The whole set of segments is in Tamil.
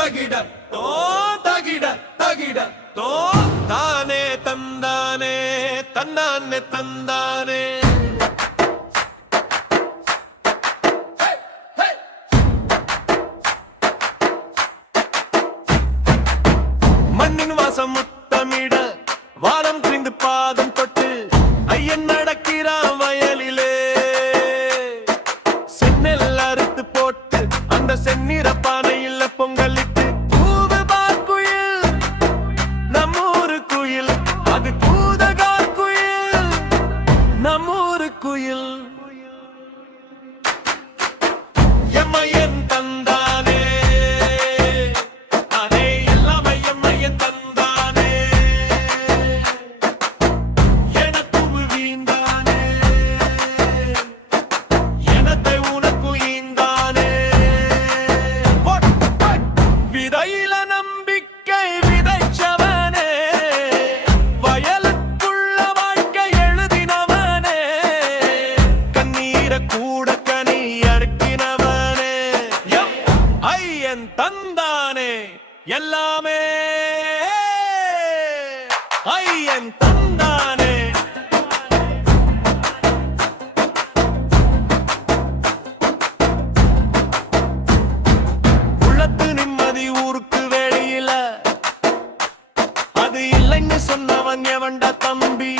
தகிட தோ தகிட தகிட. தோ தானே தந்தானே தன்னானே தந்தானே. மண்ணின் வாசம் முத்தமிட வானம் குறிந்து பாதம் தொட்டு ஐயன் நடக்கிறான் வயலிலே. சென்னல் அறுத்து போட்டு அந்த செந்நிற பானையில் பொங்கலிட்டு குயில் எல்லாமே. ஐயன் தந்தானே. உள்ளத்து நிம்மதி ஊருக்கு வெளியில. அது இல்லைன்னு சொன்னவன் எவன்டா தம்பி?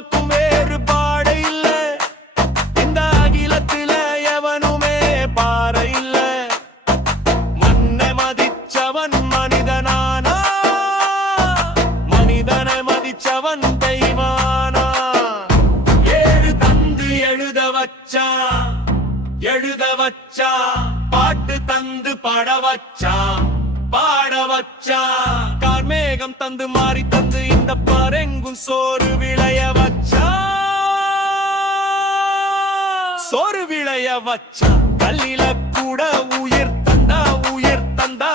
நமக்கும் வேறுபாடு இல்ல. இந்த அகிலத்தில எவனுமே பாறை இல்ல. மண்ணை மதிச்சவன் மனிதனானா? மனிதனை மதிச்சவன் தெய்வானா? ஏழு தந்து எழுத வச்சா எழுத வச்சா பாட்டு தந்து பாட வச்சா பாட வச்சா. கார்மேகம் தந்து மாறி தந்து இந்த பரெங்கும் சோறு விளைய வச்சா? சோறு விளைய வச்சா? கல்லில கூட உயிர் தந்தா உயிர் தந்தா.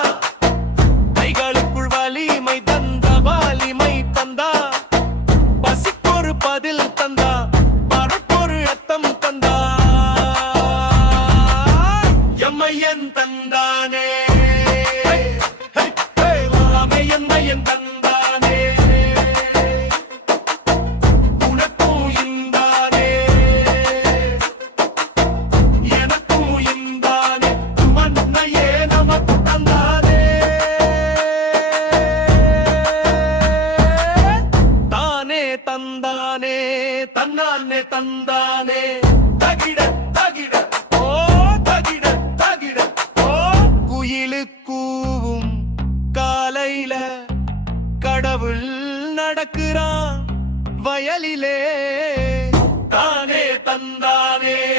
தன்னானே தந்தானே. தகிட தகிட. ஓ தகிட தகிட. ஓ. குயிலு கூவும் காலையில கடவுள் நடக்கிறான் வயலிலே. தானே தந்தானே.